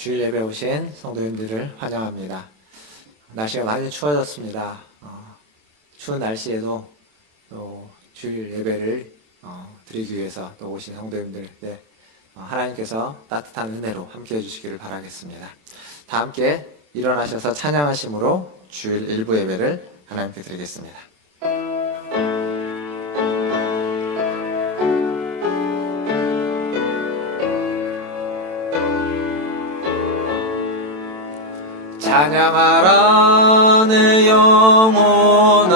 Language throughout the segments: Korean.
주일 예배 오신 성도님들을 환영합니다. 날씨가 많이 추워졌습니다. 추운 날씨에도 또 주일 예배를 드리기 위해서 또 오신 성도님들, 하나님께서 따뜻한 은혜로 함께 해주시기를 바라겠습니다. 다 함께 일어나셔서 찬양하심으로 주일 일부 예배를 하나님께 드리겠습니다. 찬양하라 내 영혼아,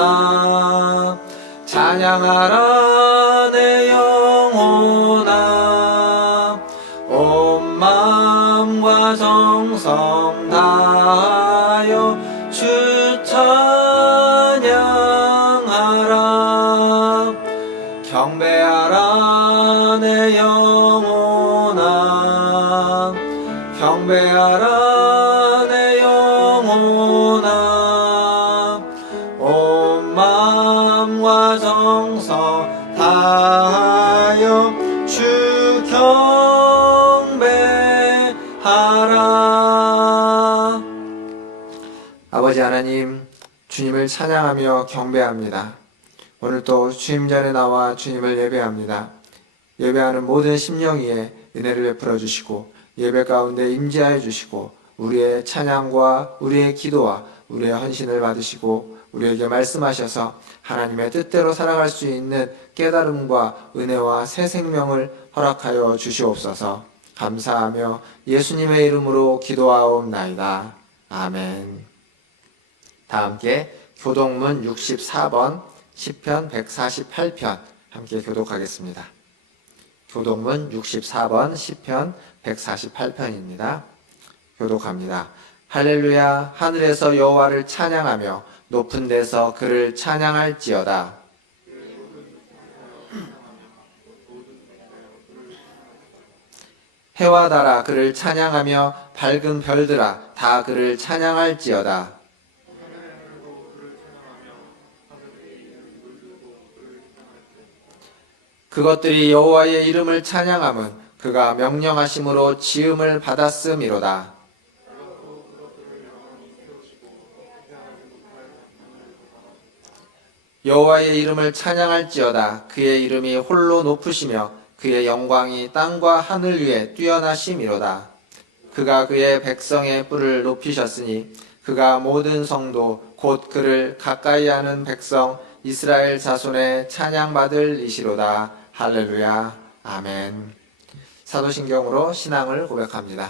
찬양하라 내 영혼아, 온 마음과 정성 다하여 주 찬양하라. 경배하라 내 영혼아, 경배하라 온 마음과 정성 다하여 주 경배하라. 아버지 하나님, 주님을 찬양하며 경배합니다. 오늘도 주님 전에 나와 주님을 예배합니다. 예배하는 모든 심령 위에 은혜를 베풀어 주시고 예배 가운데 임재하여 주시고 우리의 찬양과 우리의 기도와 우리의 헌신을 받으시고 우리에게 말씀하셔서 하나님의 뜻대로 살아갈 수 있는 깨달음과 은혜와 새 생명을 허락하여 주시옵소서. 감사하며 예수님의 이름으로 기도하옵나이다. 아멘. 다 함께 교독문 64번 시편 148편 함께 교독하겠습니다. 교독문 64번 시편 148편입니다. 교독합니다. 할렐루야. 하늘에서 여호와를 찬양하며 높은 데서 그를 찬양할지어다. 해와 달아 그를 찬양하며 밝은 별들아 다 그를 찬양할지어다. 그것들이 여호와의 이름을 찬양함은 그가 명령하심으로 지음을 받았음이로다. 여호와의 이름을 찬양할지어다. 그의 이름이 홀로 높으시며 그의 영광이 땅과 하늘 위에 뛰어나심이로다. 그가 그의 백성의 뿔을 높이셨으니 그가 모든 성도 곧 그를 가까이 하는 백성 이스라엘 자손의 찬양받을 이시로다. 할렐루야. 아멘. 사도신경으로 신앙을 고백합니다.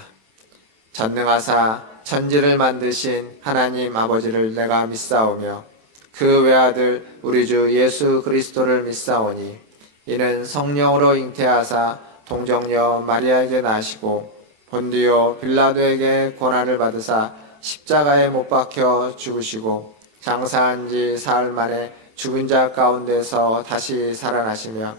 전능하사 천지를 만드신 하나님 아버지를 내가 믿사오며 그 외아들 우리 주 예수 그리스도를 믿사오니 이는 성령으로 잉태하사 동정녀 마리아에게 나시고 본디오 빌라도에게 고난을 받으사 십자가에 못 박혀 죽으시고 장사한 지 사흘 만에 죽은 자 가운데서 다시 살아나시며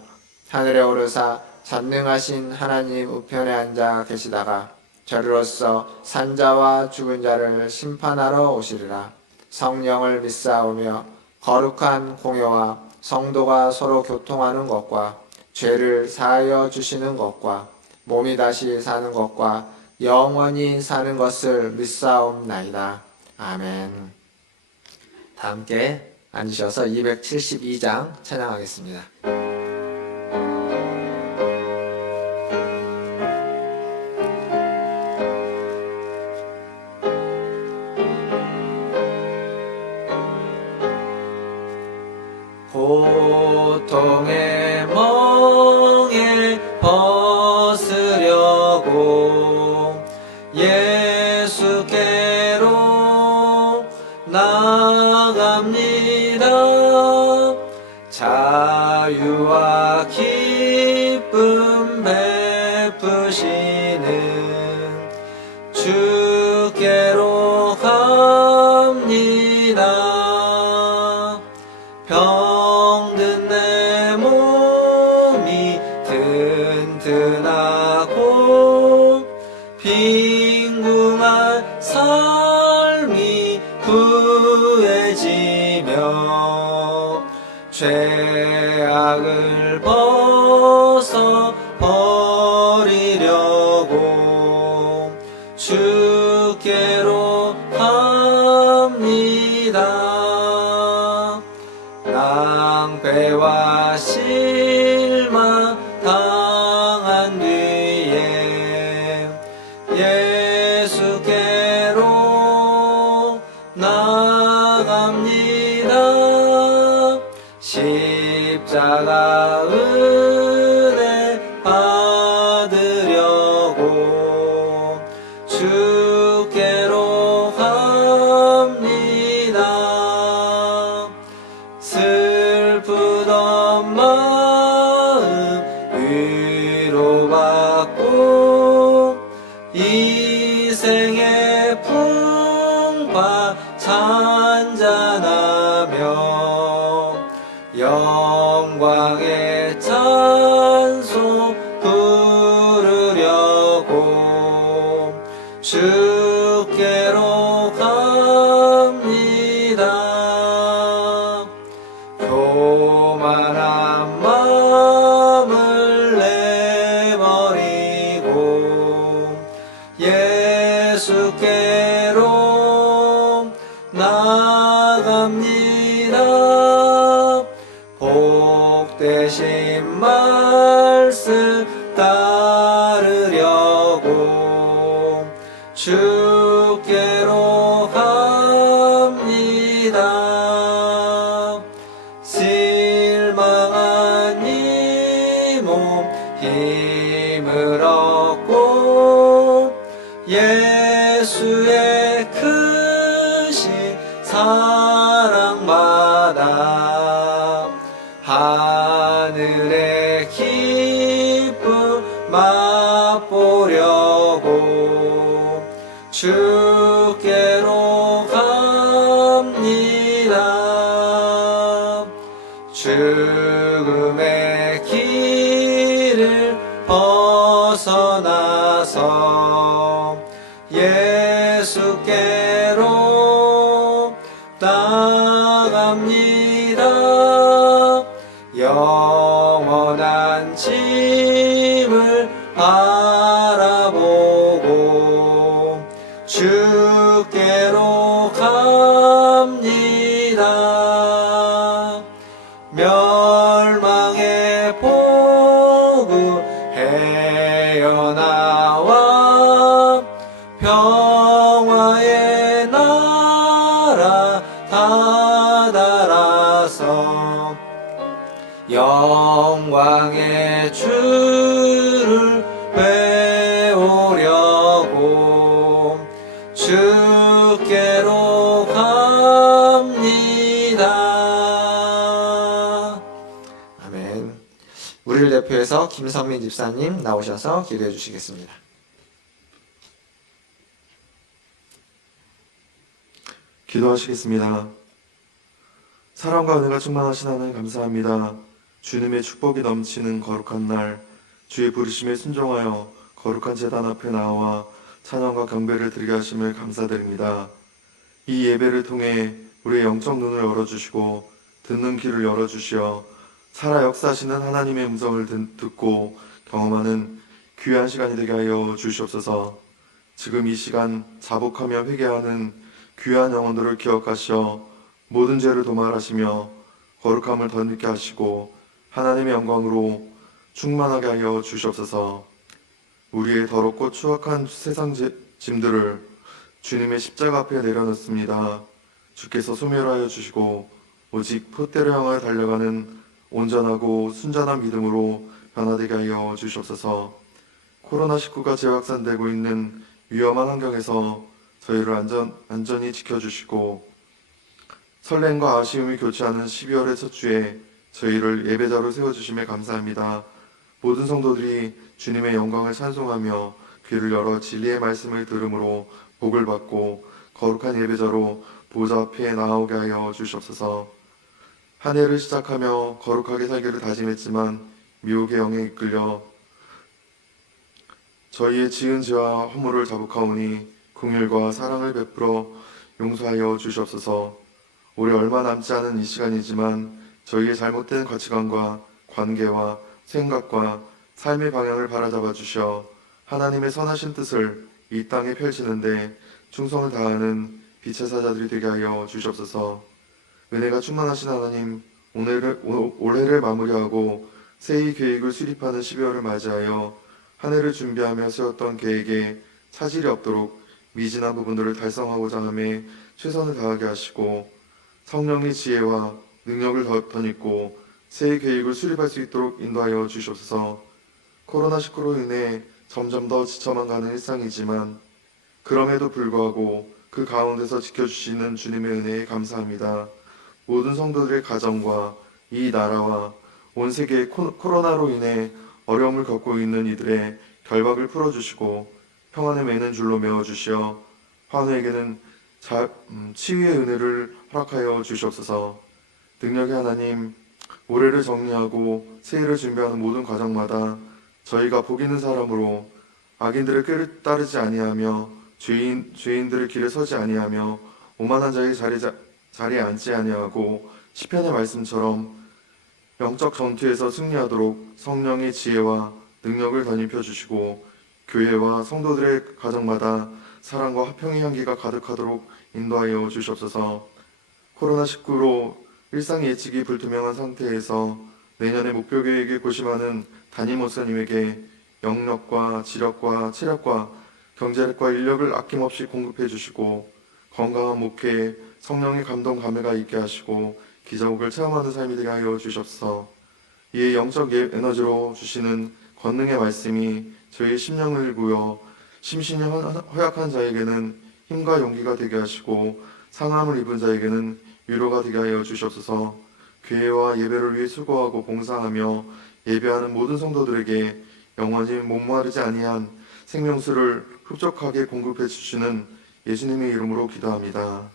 하늘에 오르사 전능하신 하나님 우편에 앉아 계시다가 저리로서 산자와 죽은 자를 심판하러 오시리라. 성령을 믿사오며 거룩한 공회와 성도가 서로 교통하는 것과 죄를 사하여 주시는 것과 몸이 다시 사는 것과 영원히 사는 것을 믿사옵나이다. 아멘. 다 함께 앉으셔서 272장 찬양하겠습니다. 고통의 멍에 벗으려고 예수께로 나갑니다. 자유와 기쁨 베푸시는 주께로 갑니다. 병든 내 몸이 튼튼하고 빈궁한 삶이 구해지며 죄악을 벗어 버리려고 주 주께로 갑니다. 낭패와 실망 당한 뒤에 예수께로 나갑니다. 십자가 은혜 받으려고 주께로 갑니다. 슬프던 마음 위로받고 이 생의 풍파 찬잔하며 영광의 찬송 부르려고 주께로 갑니다. 교만한 마음을 내버리고 예수께로 나갑니다. 복되신 말씀 따르려고 주께로 갑니다. 실망한 이 몸 힘을 얻고 예수의 크신 사랑받아 하늘의 기쁨 맛보려고 주께로 갑니다. 죽음의 길을 벗어나서 예수께로 나갑니다. 영원한 짐을 바라보고 주께로 갑니다. 멸망의 복음 헤어나와 평화의 나라 다다라서 영광의 주를 배우려고 주께로 갑니다. 아멘. 우리를 대표해서 김성민 집사님 나오셔서 기도해 주시겠습니다. 기도하시겠습니다. 사랑과 은혜가 충만하신 하나님 감사합니다. 주님의 축복이 넘치는 거룩한 날, 주의 부르심에 순종하여 거룩한 제단 앞에 나와 찬양과 경배를 드리게 하심을 감사드립니다. 이 예배를 통해 우리의 영적 눈을 열어주시고 듣는 귀를 열어주시어 살아 역사하시는 하나님의 음성을 듣고 경험하는 귀한 시간이 되게 하여 주시옵소서. 지금 이 시간 자복하며 회개하는 귀한 영혼들을 기억하시어 모든 죄를 도말하시며 거룩함을 덧입게 하시고 하나님의 영광으로 충만하게 하여 주시옵소서. 우리의 더럽고 추악한 세상 짐들을 주님의 십자가 앞에 내려놓습니다. 주께서 소멸하여 주시고 오직 폿대로 향하여 달려가는 온전하고 순전한 믿음으로 변화되게 하여 주시옵소서. 코로나19가 재확산되고 있는 위험한 환경에서 저희를 안전히 지켜주시고 설렘과 아쉬움이 교차하는 12월의 첫 주에 저희를 예배자로 세워주심에 감사합니다. 모든 성도들이 주님의 영광을 찬송하며 귀를 열어 진리의 말씀을 들음으로 복을 받고 거룩한 예배자로 보좌 앞에 나아오게 하여 주시옵소서. 한 해를 시작하며 거룩하게 살기를 다짐했지만 미혹의 영에 이끌려 저희의 지은 죄와 허물을 자복하오니 긍휼과 사랑을 베풀어 용서하여 주시옵소서. 올해 얼마 남지 않은 이 시간이지만 저희의 잘못된 가치관과 관계와 생각과 삶의 방향을 바라잡아 주시어 하나님의 선하신 뜻을 이 땅에 펼치는데 충성을 다하는 빛의 사자들이 되게 하여 주시옵소서. 은혜가 충만하신 하나님, 올해를 마무리하고 새해 계획을 수립하는 12월을 맞이하여 한 해를 준비하며 세웠던 계획에 차질이 없도록 미진한 부분들을 달성하고자 함에 최선을 다하게 하시고 성령의 지혜와 능력을 덧입고 새해 계획을 수립할 수 있도록 인도하여 주시옵소서. 코로나19로 인해 점점 더 지쳐만 가는 일상이지만 그럼에도 불구하고 그 가운데서 지켜주시는 주님의 은혜에 감사합니다. 모든 성도들의 가정과 이 나라와 온 세계의 코로나로 인해 어려움을 겪고 있는 이들의 결박을 풀어주시고 평안을 매는 줄로 메워주시어 환우에게는 치유의 은혜를 허락하여 주시옵소서. 능력의 하나님, 올해를 정리하고 새해를 준비하는 모든 과정마다 저희가 복 있는 사람으로 악인들의 꾀를 따르지 아니하며 죄인들의 길에 서지 아니하며 오만한 자의 자리에 앉지 아니하고 시편의 말씀처럼 영적 전투에서 승리하도록 성령의 지혜와 능력을 덧입혀 주시고 교회와 성도들의 가정마다 사랑과 화평의 향기가 가득하도록 인도하여 주시옵소서. 코로나19로 일상 예측이 불투명한 상태에서 내년의 목표 계획에 고심하는 담임 목사님에게 영력과 지력과 체력과 경제력과 인력을 아낌없이 공급해 주시고 건강한 목회, 성령의 감동 감회가 있게 하시고 기적을 체험하는 삶이 되게 하여 주시옵소서. 이에 영적 에너지로 주시는 권능의 말씀이 저희의 심령을 일구어 심신이 허약한 자에게는 힘과 용기가 되게 하시고 상함을 입은 자에게는 위로가 되게 하여 주시옵소서. 교회와 예배를 위해 수고하고 봉사하며 예배하는 모든 성도들에게 영원히 목마르지 아니한 생명수를 흡족하게 공급해 주시는 예수님의 이름으로 기도합니다.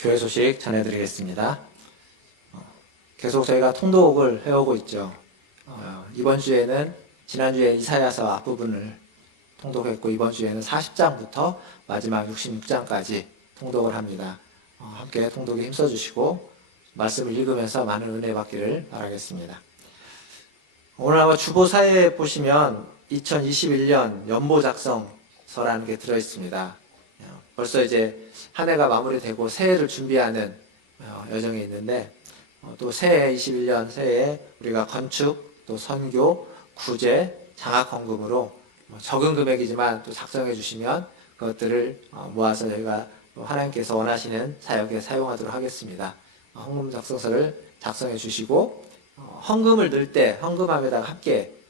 교회 소식 전해드리겠습니다. 계속 저희가 통독을 해오고 있죠. 이번 주에는 지난주에 이사야서 앞부분을 통독했고 이번 주에는 40장부터 마지막 66장까지 통독을 합니다. 함께 통독에 힘써주시고 말씀을 읽으면서 많은 은혜 받기를 바라겠습니다. 오늘 아마 주보사에 보시면 2021년 연보 작성서라는 게 들어있습니다. 벌써 이제 한 해가 마무리되고 새해를 준비하는 여정에 있는데 또 새해 21년 새해에 우리가 건축, 또 선교, 구제, 장학 헌금으로 적은 금액이지만 또 작성해 주시면 그것들을 모아서 저희가 하나님께서 원하시는 사역에 사용하도록 하겠습니다. 헌금 작성서를 작성해 주시고 헌금을 넣을 때 헌금함에다가 함께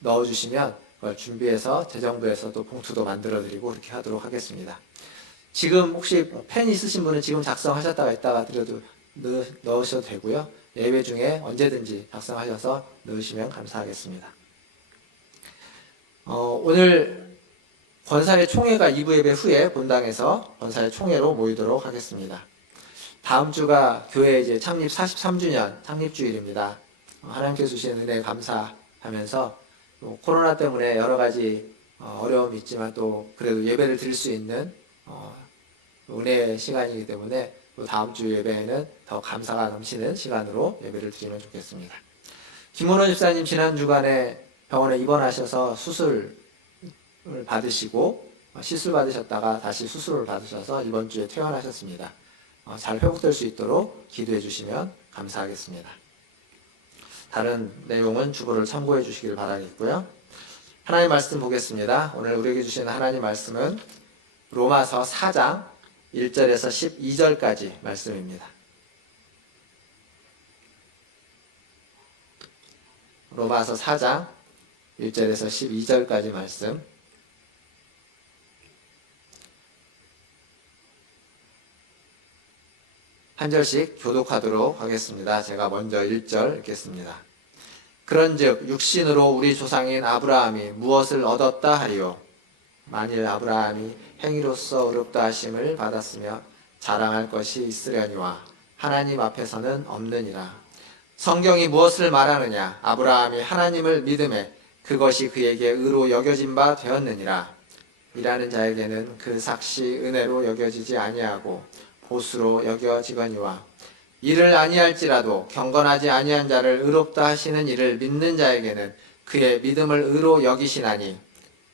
넣어 주시면 그걸 준비해서 재정부에서도 봉투도 만들어 드리고 그렇게 하도록 하겠습니다. 지금 혹시 펜 있으신 분은 지금 작성하셨다가 이따가 드려도 넣으셔도 되고요. 예배 중에 언제든지 작성하셔서 넣으시면 감사하겠습니다. 오늘 권사의 총회가 2부 예배 후에 본당에서 권사의 총회로 모이도록 하겠습니다. 다음 주가 교회 이제 창립 43주년 창립주일입니다. 하나님께서 주신 은혜에 감사하면서 또 코로나 때문에 여러 가지 어려움이 있지만 또 그래도 예배를 드릴 수 있는 은혜의 시간이기 때문에 또 다음 주 예배에는 더 감사가 넘치는 시간으로 예배를 드리면 좋겠습니다. 김원호 집사님 지난 주간에 병원에 입원하셔서 수술을 받으시고 시술 받으셨다가 다시 수술을 받으셔서 이번 주에 퇴원하셨습니다. 잘 회복될 수 있도록 기도해 주시면 감사하겠습니다. 다른 내용은 주보를 참고해 주시길 바라겠고요. 하나님 말씀 보겠습니다. 오늘 우리에게 주시는 하나님 말씀은 로마서 4장 1절에서 12절까지 말씀입니다. 로마서 4장 1절에서 12절까지 말씀. 한 절씩 교독하도록 하겠습니다. 제가 먼저 1절 읽겠습니다. 그런즉 육신으로 우리 조상인 아브라함이 무엇을 얻었다 하리요? 만일 아브라함이 행위로서 의롭다 하심을 받았으며 자랑할 것이 있으려니와 하나님 앞에서는 없느니라. 성경이 무엇을 말하느냐? 아브라함이 하나님을 믿음에 그것이 그에게 의로 여겨진 바 되었느니라. 일하는 자에게는 그 삭시 은혜로 여겨지지 아니하고 보수로 여겨지거니와 이를 아니할지라도 경건하지 아니한 자를 의롭다 하시는 이를 믿는 자에게는 그의 믿음을 의로 여기시나니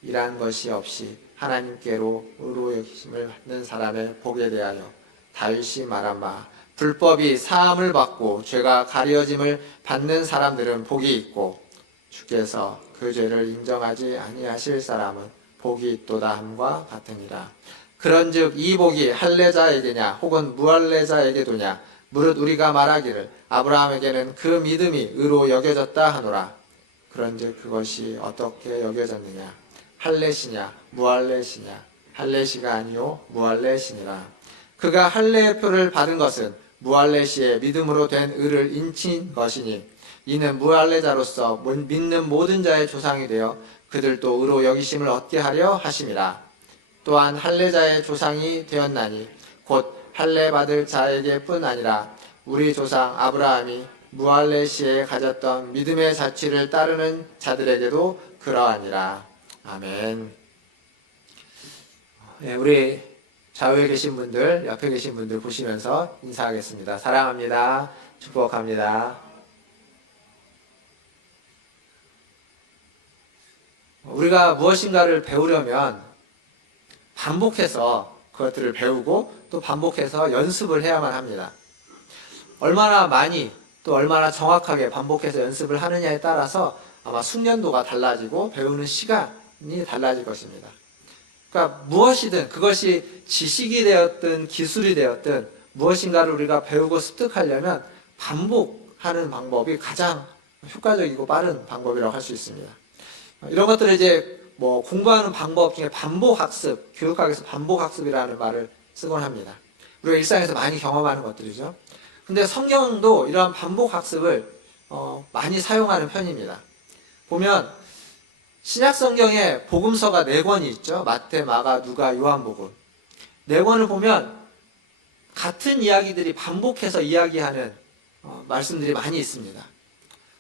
이란 것이 없이 하나님께로 의로 여기심을 받는 사람의 복에 대하여 다윗이 말한 바 불법이 사함을 받고 죄가 가려짐을 받는 사람들은 복이 있고 주께서 그 죄를 인정하지 아니하실 사람은 복이 있도다 함과 같으니라. 그런즉 이 복이 할례자에게냐 혹은 무할례자에게도냐 무릇 우리가 말하기를 아브라함에게는 그 믿음이 의로 여겨졌다 하노라. 그런즉 그것이 어떻게 여겨졌느냐? 할례시냐 무할례시냐? 할례시가 아니요 무할례시니라. 그가 할례의 표를 받은 것은 무할례시의 믿음으로 된 의를 인친 것이니 이는 무할례자로서 믿는 모든 자의 조상이 되어 그들도 의로 여기심을 얻게 하려 하심이라. 또한 할례자의 조상이 되었나니 곧 할례 받을 자에게뿐 아니라 우리 조상 아브라함이 무할례시에 가졌던 믿음의 자취를 따르는 자들에게도 그러하니라. 아멘. 우리 좌우에 계신 분들, 옆에 계신 분들 보시면서 인사하겠습니다. 사랑합니다. 축복합니다. 우리가 무엇인가를 배우려면 반복해서 그것들을 배우고 또 반복해서 연습을 해야만 합니다. 얼마나 많이 또 얼마나 정확하게 반복해서 연습을 하느냐에 따라서 아마 숙련도가 달라지고 배우는 시간이 달라질 것입니다. 그러니까 무엇이든 그것이 지식이 되었든 기술이 되었든 무엇인가를 우리가 배우고 습득하려면 반복하는 방법이 가장 효과적이고 빠른 방법이라고 할 수 있습니다. 이런 것들을 이제 공부하는 방법 중에 반복학습, 교육학에서 반복학습이라는 말을 쓰곤 합니다. 우리가 일상에서 많이 경험하는 것들이죠. 근데 성경도 이러한 반복학습을 많이 사용하는 편입니다. 보면 신약성경에 복음서가 4권이 있죠. 마태, 마가, 누가, 요한복음. 4권을 보면 같은 이야기들이 반복해서 이야기하는 말씀들이 많이 있습니다.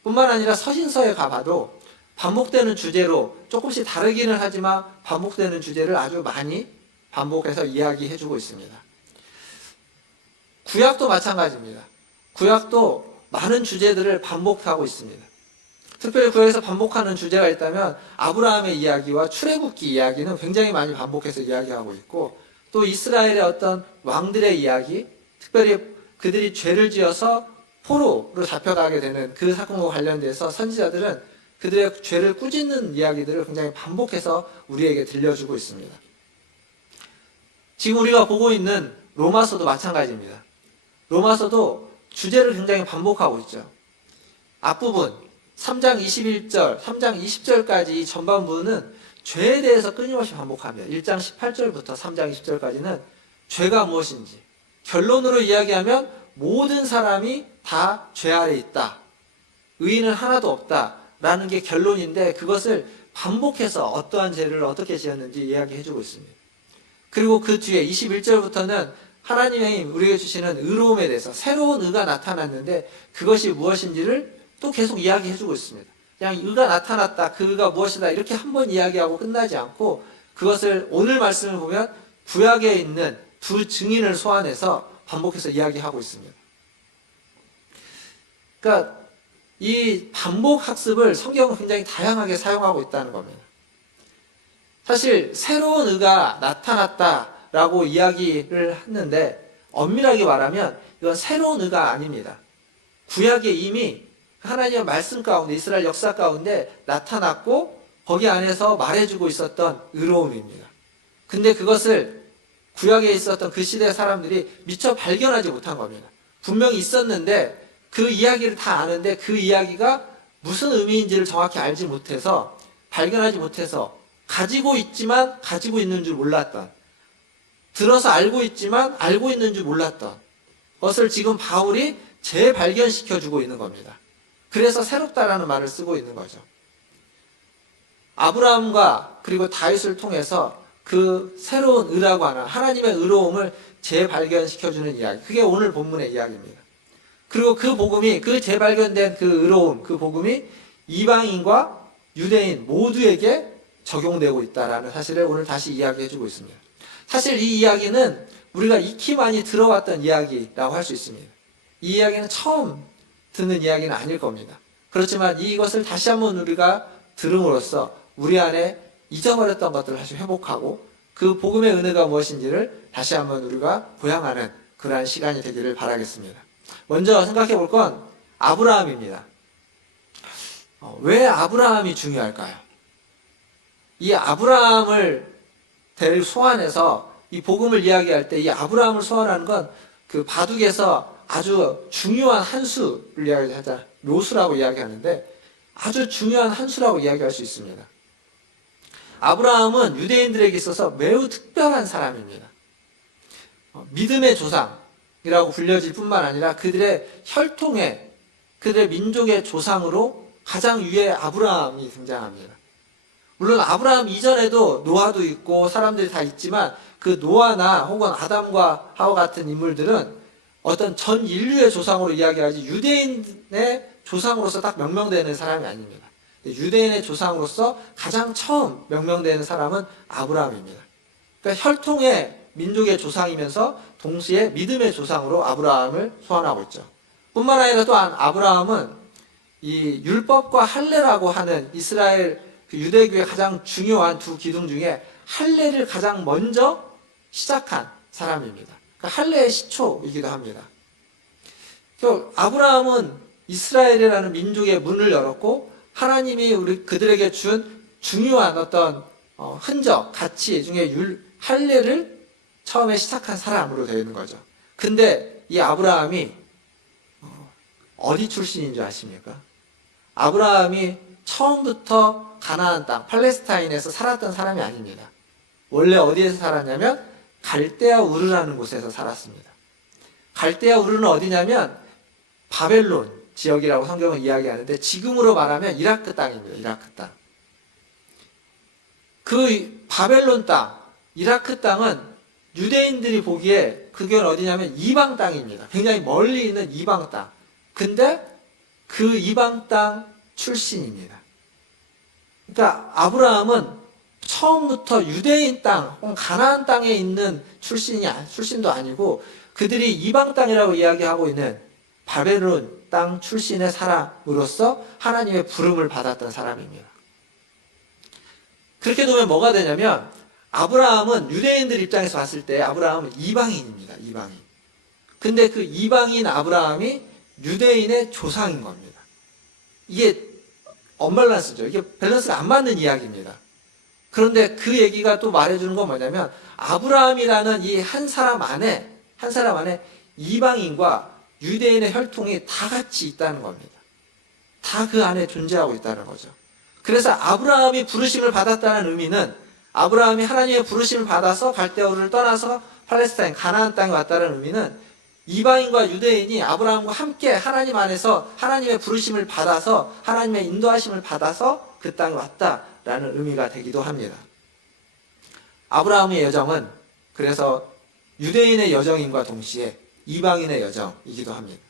뿐만 아니라 서신서에 가봐도 반복되는 주제로 조금씩 다르기는 하지만 반복되는 주제를 아주 많이 반복해서 이야기해주고 있습니다. 구약도 마찬가지입니다. 구약도 많은 주제들을 반복하고 있습니다. 특별히 구약에서 반복하는 주제가 있다면 아브라함의 이야기와 출애굽기 이야기는 굉장히 많이 반복해서 이야기하고 있고 또 이스라엘의 어떤 왕들의 이야기, 특별히 그들이 죄를 지어서 포로로 잡혀가게 되는 그 사건과 관련돼서 선지자들은 그들의 죄를 꾸짖는 이야기들을 굉장히 반복해서 우리에게 들려주고 있습니다. 지금 우리가 보고 있는 로마서도 마찬가지입니다. 로마서도 주제를 굉장히 반복하고 있죠. 앞부분 3장 21절, 3장 20절까지 이 전반부는 죄에 대해서 끊임없이 반복합니다. 1장 18절부터 3장 20절까지는 죄가 무엇인지 결론으로 이야기하면 모든 사람이 다 죄 아래 있다. 의인은 하나도 없다. 라는 게 결론인데 그것을 반복해서 어떠한 죄를 어떻게 지었는지 이야기해주고 있습니다. 그리고 그 뒤에 21절부터는 하나님의 우리에게 주시는 의로움에 대해서 새로운 의가 나타났는데 그것이 무엇인지를 또 계속 이야기해주고 있습니다. 그냥 의가 나타났다, 그 의가 무엇이다 이렇게 한 번 이야기하고 끝나지 않고 그것을 오늘 말씀을 보면 구약에 있는 두 증인을 소환해서 반복해서 이야기하고 있습니다. 그러니까 이 반복 학습을 성경은 굉장히 다양하게 사용하고 있다는 겁니다. 사실 새로운 의가 나타났다라고 이야기를 했는데 엄밀하게 말하면 이건 새로운 의가 아닙니다. 구약에 이미 하나님의 말씀 가운데 이스라엘 역사 가운데 나타났고 거기 안에서 말해주고 있었던 의로움입니다. 근데 그것을 구약에 있었던 그 시대의 사람들이 미처 발견하지 못한 겁니다. 분명히 있었는데 그 이야기를 다 아는데 그 이야기가 무슨 의미인지를 정확히 알지 못해서 발견하지 못해서 가지고 있지만 가지고 있는 줄 몰랐던 들어서 알고 있지만 알고 있는 줄 몰랐던 것을 지금 바울이 재발견시켜주고 있는 겁니다. 그래서 새롭다라는 말을 쓰고 있는 거죠. 아브라함과 그리고 다윗을 통해서 그 새로운 의라고 하는 하나님의 의로움을 재발견시켜주는 이야기. 그게 오늘 본문의 이야기입니다. 그리고 그 복음이, 그 재발견된 그 의로움, 그 복음이 이방인과 유대인 모두에게 적용되고 있다라는 사실을 오늘 다시 이야기해주고 있습니다. 사실 이 이야기는 우리가 익히 많이 들어왔던 이야기라고 할 수 있습니다. 이 이야기는 처음 듣는 이야기는 아닐 겁니다. 그렇지만 이것을 다시 한번 우리가 들음으로써 우리 안에 잊어버렸던 것들을 다시 회복하고 그 복음의 은혜가 무엇인지를 다시 한번 우리가 고향하는 그러한 시간이 되기를 바라겠습니다. 먼저 생각해 볼 건 아브라함입니다. 왜 아브라함이 중요할까요? 이 아브라함을 소환해서 이 복음을 이야기할 때 이 아브라함을 소환하는 건 그 바둑에서 아주 중요한 한 수를 이야기하자 묘수라고 이야기하는데 아주 중요한 한 수라고 이야기할 수 있습니다. 아브라함은 유대인들에게 있어서 매우 특별한 사람입니다. 믿음의 조상이라고 불려질 뿐만 아니라 그들의 혈통의, 그들의 민족의 조상으로 가장 위에 아브라함이 등장합니다. 물론 아브라함 이전에도 노아도 있고 사람들이 다 있지만 그 노아나 혹은 아담과 하와 같은 인물들은 어떤 전 인류의 조상으로 이야기하지 유대인의 조상으로서 딱 명명되는 사람이 아닙니다. 유대인의 조상으로서 가장 처음 명명되는 사람은 아브라함입니다. 그러니까 혈통의 민족의 조상이면서 동시에 믿음의 조상으로 아브라함을 소환하고 있죠. 뿐만 아니라 또한 아브라함은 이 율법과 할례라고 하는 이스라엘 유대교의 가장 중요한 두 기둥 중에 할례를 가장 먼저 시작한 사람입니다. 그러니까 할례의 시초이기도 합니다. 아브라함은 이스라엘이라는 민족의 문을 열었고 하나님이 그들에게 준 중요한 어떤 흔적, 가치 중에 할례를 처음에 시작한 사람으로 되어 있는 거죠. 근데 이 아브라함이 어디 출신인 줄 아십니까? 아브라함이 처음부터 가나안 땅, 팔레스타인에서 살았던 사람이 아닙니다. 원래 어디에서 살았냐면 갈대아 우르라는 곳에서 살았습니다. 갈대아 우르는 어디냐면 바벨론 지역이라고 성경은 이야기하는데 지금으로 말하면 이라크 땅입니다. 이라크 땅. 그 바벨론 땅, 이라크 땅은 유대인들이 보기에 그건 어디냐면 이방 땅입니다. 굉장히 멀리 있는 이방 땅. 근데 그 이방 땅 출신입니다. 그러니까 아브라함은 처음부터 유대인 땅, 혹은 가나안 땅에 있는 출신도 아니고 그들이 이방 땅이라고 이야기하고 있는 바벨론 땅 출신의 사람으로서 하나님의 부름을 받았던 사람입니다. 그렇게 되면 뭐가 되냐면 아브라함은 유대인들 입장에서 봤을 때 아브라함은 이방인입니다. 이방인. 근데 그 이방인 아브라함이 유대인의 조상인 겁니다. 이게 언밸런스죠. 이게 밸런스가 안 맞는 이야기입니다. 그런데 그 얘기가 또 말해주는 건 뭐냐면 아브라함이라는 이 한 사람 안에 이방인과 유대인의 혈통이 다 같이 있다는 겁니다. 다 그 안에 존재하고 있다는 거죠. 그래서 아브라함이 부르심을 받았다는 의미는 아브라함이 하나님의 부르심을 받아서 갈대아우르를 떠나서 팔레스타인 가나안 땅에 왔다는 의미는 이방인과 유대인이 아브라함과 함께 하나님 안에서 하나님의 부르심을 받아서 하나님의 인도하심을 받아서 그 땅에 왔다라는 의미가 되기도 합니다. 아브라함의 여정은 그래서 유대인의 여정인과 동시에 이방인의 여정이기도 합니다.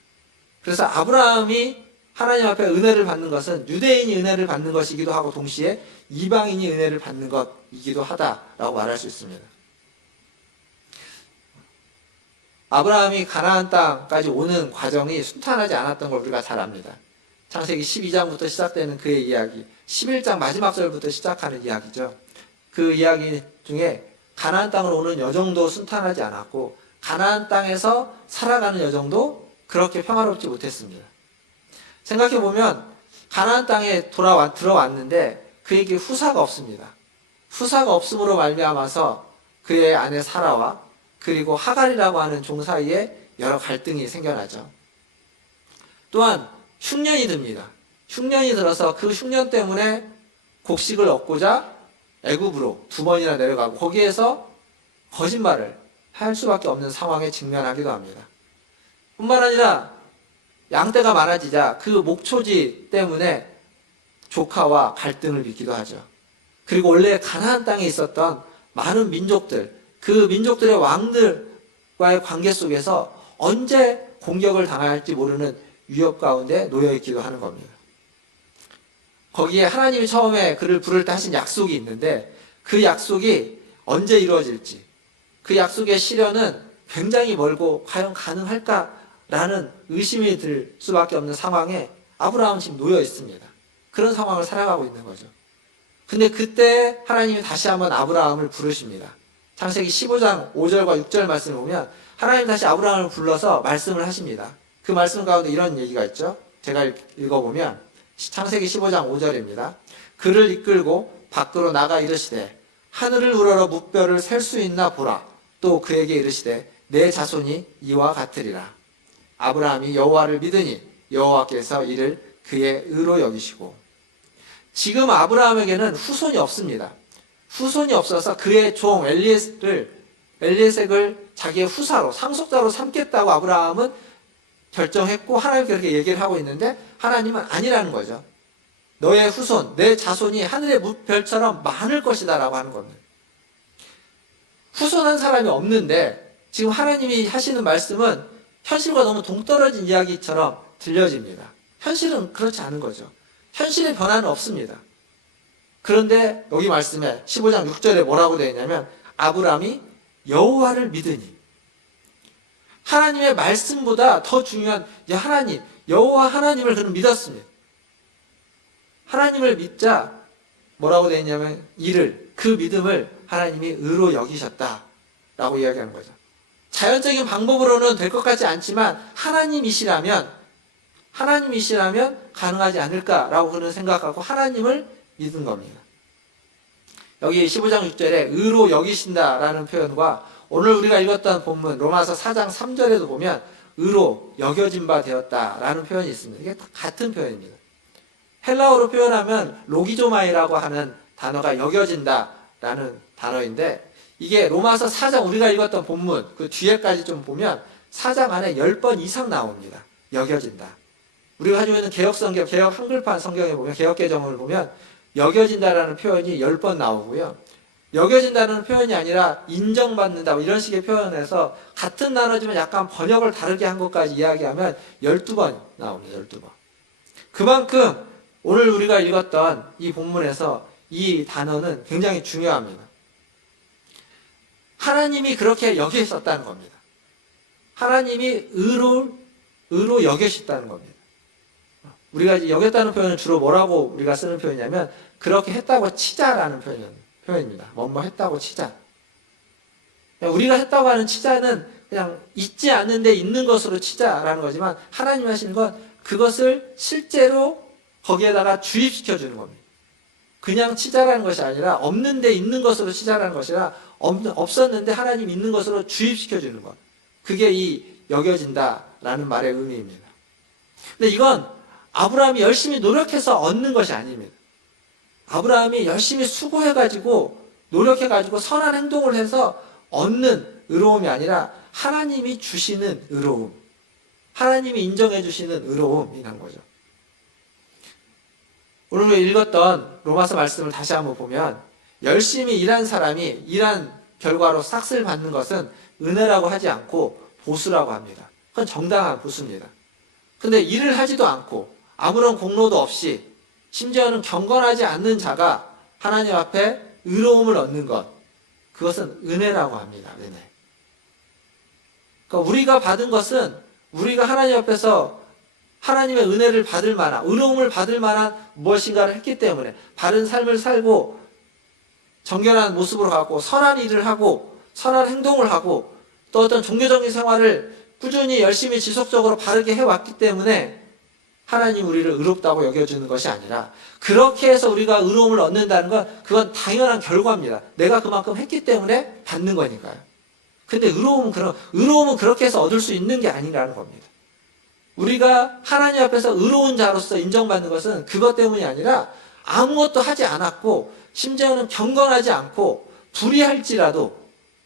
그래서 아브라함이 하나님 앞에 은혜를 받는 것은 유대인이 은혜를 받는 것이기도 하고 동시에 이방인이 은혜를 받는 것이기도 하다라고 말할 수 있습니다. 아브라함이 가나안 땅까지 오는 과정이 순탄하지 않았던 걸 우리가 잘 압니다. 창세기 12장부터 시작되는 그의 이야기, 11장 마지막 절부터 시작하는 이야기죠. 그 이야기 중에 가나안 땅으로 오는 여정도 순탄하지 않았고 가나안 땅에서 살아가는 여정도 그렇게 평화롭지 못했습니다. 생각해보면 가나안 땅에 들어왔는데 그에게 후사가 없습니다. 후사가 없음으로 말미암아서 그의 아내 사라와 그리고 하갈이라고 하는 종 사이에 여러 갈등이 생겨나죠. 또한 흉년이 듭니다. 흉년이 들어서 그 흉년 때문에 곡식을 얻고자 애굽으로 2번이나 내려가고 거기에서 거짓말을 할 수밖에 없는 상황에 직면하기도 합니다. 뿐만 아니라 양떼가 많아지자 그 목초지 때문에 조카와 갈등을 빚기도 하죠. 그리고 원래 가나안 땅에 있었던 많은 민족들, 그 민족들의 왕들 하나님과의 관계 속에서 언제 공격을 당할지 모르는 위협 가운데 놓여 있기도 하는 겁니다. 거기에 하나님이 처음에 그를 부를 때 하신 약속이 있는데 그 약속이 언제 이루어질지, 그 약속의 실현은 굉장히 멀고 과연 가능할까라는 의심이 들 수밖에 없는 상황에 아브라함은 지금 놓여 있습니다. 그런 상황을 살아가고 있는 거죠. 근데 그때 하나님이 다시 한번 아브라함을 부르십니다. 창세기 15장 5절과 6절 말씀을 보면 하나님 다시 아브라함을 불러서 말씀을 하십니다. 그 말씀 가운데 이런 얘기가 있죠. 제가 읽어보면 창세기 15장 5절입니다. 그를 이끌고 밖으로 나가 이르시되 하늘을 우러러 뭇별을 셀 수 있나 보라. 또 그에게 이르시되 내 자손이 이와 같으리라. 아브라함이 여호와를 믿으니 여호와께서 이를 그의 의로 여기시고. 지금 아브라함에게는 후손이 없습니다. 후손이 없어서 그의 종 엘리에섹을 자기의 후사로, 상속자로 삼겠다고 아브라함은 결정했고 하나님께 그렇게 얘기를 하고 있는데 하나님은 아니라는 거죠. 너의 후손, 내 자손이 하늘의 별처럼 많을 것이다 라고 하는 겁니다. 후손한 사람이 없는데 지금 하나님이 하시는 말씀은 현실과 너무 동떨어진 이야기처럼 들려집니다. 현실은 그렇지 않은 거죠. 현실의 변화는 없습니다. 그런데 여기 말씀에 15장 6절에 뭐라고 되어 있냐면 아브라함이 여호와를 믿으니, 하나님의 말씀보다 더 중요한 하나님, 여호와 하나님을 그는 믿었습니다. 하나님을 믿자 뭐라고 되어 있냐면 그 믿음을 하나님이 의로 여기셨다라고 이야기하는 거죠. 자연적인 방법으로는 될 것 같지 않지만 하나님이시라면 가능하지 않을까라고 그는 생각하고 하나님을 믿은 겁니다. 여기 15장 6절에 의로 여기신다라는 표현과 오늘 우리가 읽었던 본문 로마서 4장 3절에도 보면 의로 여겨진 바 되었다라는 표현이 있습니다. 이게 같은 표현입니다. 헬라어로 표현하면 로기조마이라고 하는 단어가 여겨진다라는 단어인데 이게 로마서 4장 우리가 읽었던 본문 그 뒤에까지 좀 보면 4장 안에 10번 이상 나옵니다. 여겨진다. 우리가 가지고 있는 개혁성경, 개혁 한글판 성경에 보면 개혁개정을 보면 여겨진다라는 표현이 10번 나오고요. 여겨진다는 표현이 아니라 인정받는다 이런 식의 표현에서 같은 단어지만 약간 번역을 다르게 한 것까지 이야기하면 12번 나옵니다. 12번. 그만큼 오늘 우리가 읽었던 이 본문에서 이 단어는 굉장히 중요합니다. 하나님이 그렇게 여기셨다는 겁니다. 하나님이 의로 여기셨다는 겁니다. 우리가 이제 여겼다는 표현은 주로 뭐라고 우리가 쓰는 표현이냐면 그렇게 했다고 치자라는 표현입니다. 뭐뭐 했다고 치자. 우리가 했다고 하는 치자는 그냥 있지 않는데 있는 것으로 치자라는 거지만 하나님이 하시는 건 그것을 실제로 거기에다가 주입시켜 주는 겁니다. 그냥 치자라는 것이 아니라 없는데 있는 것으로 치자라는 것이라 없었는데 하나님 있는 것으로 주입시켜 주는 것. 그게 이 여겨진다라는 말의 의미입니다. 근데 이건 아브라함이 열심히 노력해서 얻는 것이 아닙니다. 아브라함이 열심히 수고해가지고 노력해가지고 선한 행동을 해서 얻는 의로움이 아니라 하나님이 주시는 의로움, 하나님이 인정해 주시는 의로움이란 거죠. 오늘 우리가 읽었던 로마서 말씀을 다시 한번 보면 열심히 일한 사람이 일한 결과로 삭슬 받는 것은 은혜라고 하지 않고 보수라고 합니다. 그건 정당한 보수입니다. 근데 일을 하지도 않고 아무런 공로도 없이 심지어는 경건하지 않는 자가 하나님 앞에 의로움을 얻는 것, 그것은 은혜라고 합니다. 은혜. 그러니까 우리가 받은 것은 우리가 하나님 앞에서 하나님의 은혜를 받을 만한, 의로움을 받을 만한 무엇인가를 했기 때문에 바른 삶을 살고 정결한 모습으로 가고 선한 일을 하고 선한 행동을 하고 또 어떤 종교적인 생활을 꾸준히 열심히 지속적으로 바르게 해왔기 때문에 하나님 우리를 의롭다고 여겨주는 것이 아니라 그렇게 해서 우리가 의로움을 얻는다는 건 그건 당연한 결과입니다. 내가 그만큼 했기 때문에 받는 거니까요. 근데 의로움은 그렇게 해서 얻을 수 있는 게 아니라는 겁니다. 우리가 하나님 앞에서 의로운 자로서 인정받는 것은 그것 때문이 아니라 아무것도 하지 않았고 심지어는 경건하지 않고 불의할지라도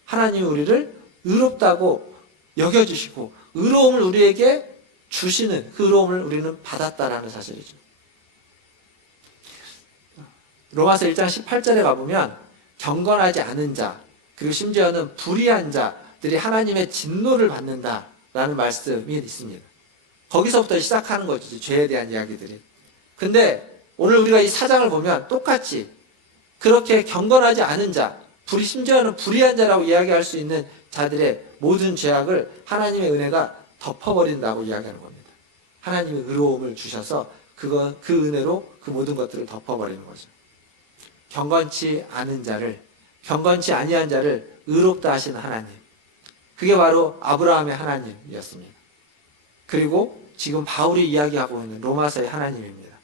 하나님이 우리를 의롭다고 여겨주시고 의로움을 우리에게 주시는 그 의로움을 우리는 받았다라는 사실이죠. 로마서 1장 18절에 가보면 경건하지 않은 자 그리고 심지어는 불의한 자 자들이 하나님의 진노를 받는다라는 말씀이 있습니다. 거기서부터 시작하는 거죠. 죄에 대한 이야기들이. 근데 오늘 우리가 이 4장을 보면 똑같이 그렇게 경건하지 않은 자, 심지어는 불의한 자라고 이야기할 수 있는 자들의 모든 죄악을 하나님의 은혜가 덮어버린다고 이야기하는 겁니다. 하나님의 의로움을 주셔서 그 은혜로 그 모든 것들을 덮어버리는 거죠. 경건치 않은 자를, 경건치 아니한 자를 의롭다 하시는 하나님. 그게 바로 아브라함의 하나님이었습니다. 그리고 지금 바울이 이야기하고 있는 로마서의 하나님입니다.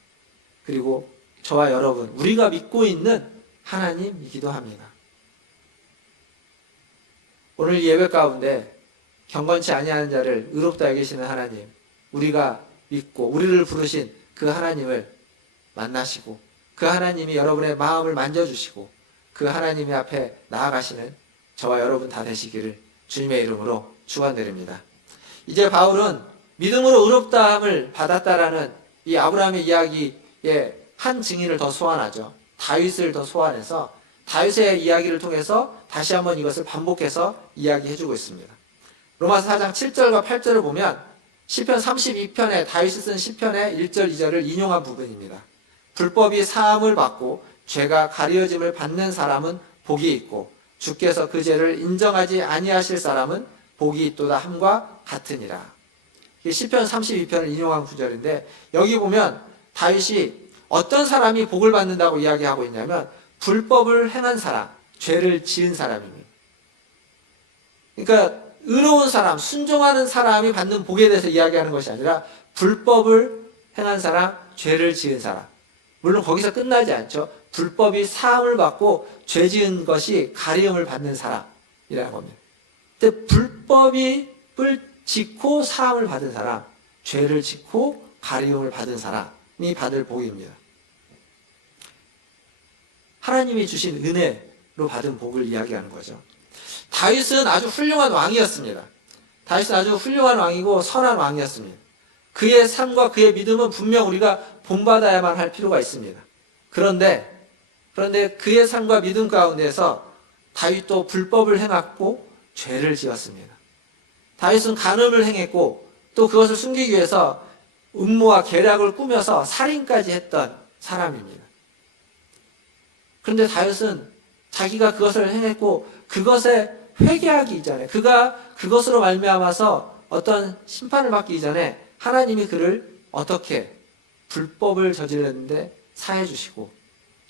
그리고 저와 여러분, 우리가 믿고 있는 하나님이기도 합니다. 오늘 예배 가운데 경건치 아니하는 자를 의롭다 여기시는 하나님, 우리가 믿고 우리를 부르신 그 하나님을 만나시고 그 하나님이 여러분의 마음을 만져주시고 그 하나님의 앞에 나아가시는 저와 여러분 다 되시기를 주님의 이름으로 축원드립니다. 이제 바울은 믿음으로 의롭다함을 받았다라는 이 아브라함의 이야기의 한 증인을 더 소환하죠. 다윗을 더 소환해서 다윗의 이야기를 통해서 다시 한번 이것을 반복해서 이야기해주고 있습니다. 로마서 4장 7절과 8절을 보면 시편 32편에 다윗이 쓴 시편의 1절 2절을 인용한 부분입니다. 불법이 사함을 받고 죄가 가려짐을 받는 사람은 복이 있고 주께서 그 죄를 인정하지 아니하실 사람은 복이 있도다 함과 같으니라. 이게 시편 32편을 인용한 구절인데 여기 보면 다윗이 어떤 사람이 복을 받는다고 이야기하고 있냐면 불법을 행한 사람, 죄를 지은 사람입니다. 그러니까 의로운 사람, 순종하는 사람이 받는 복에 대해서 이야기하는 것이 아니라 불법을 행한 사람, 죄를 지은 사람. 물론 거기서 끝나지 않죠. 불법이 사함을 받고 죄 지은 것이 가리움을 받는 사람이라는 겁니다. 근데 불법을 짓고 사함을 받은 사람, 죄를 짓고 가리움을 받은 사람이 받을 복입니다. 하나님이 주신 은혜로 받은 복을 이야기하는 거죠. 다윗은 아주 훌륭한 왕이었습니다. 다윗은 아주 훌륭한 왕이고 선한 왕이었습니다. 그의 삶과 그의 믿음은 분명 우리가 본받아야만 할 필요가 있습니다. 그런데 그의 삶과 믿음 가운데서 다윗도 불법을 행했고 죄를 지었습니다. 다윗은 간음을 행했고 또 그것을 숨기기 위해서 음모와 계략을 꾸며서 살인까지 했던 사람입니다. 그런데 다윗은 자기가 그것을 행했고 그것에 회개하기 이전에 그가 그것으로 말미암아서 어떤 심판을 받기 이전에 하나님이 그를 어떻게 불법을 저질렀는데 사해 주시고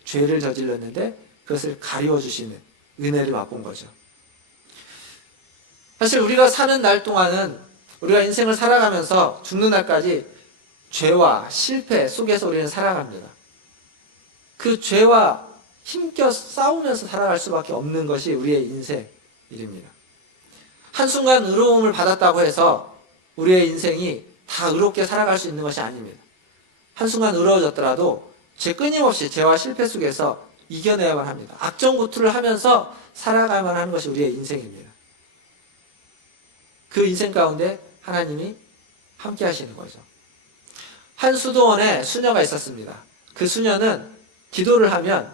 죄를 저질렀는데 그것을 가리워 주시는 은혜를 맛본 거죠. 사실 우리가 사는 날 동안은 우리가 인생을 살아가면서 죽는 날까지 죄와 실패 속에서 우리는 살아갑니다. 그 죄와 힘겨 싸우면서 살아갈 수밖에 없는 것이 우리의 인생입니다. 한순간 의로움을 받았다고 해서 우리의 인생이 다 의롭게 살아갈 수 있는 것이 아닙니다. 한순간 의로워졌더라도 끊임없이 죄와 실패 속에서 이겨내야만 합니다. 악정구투를 하면서 살아가야만 하는 것이 우리의 인생입니다. 그 인생 가운데 하나님이 함께 하시는 거죠. 한 수도원에 수녀가 있었습니다. 그 수녀는 기도를 하면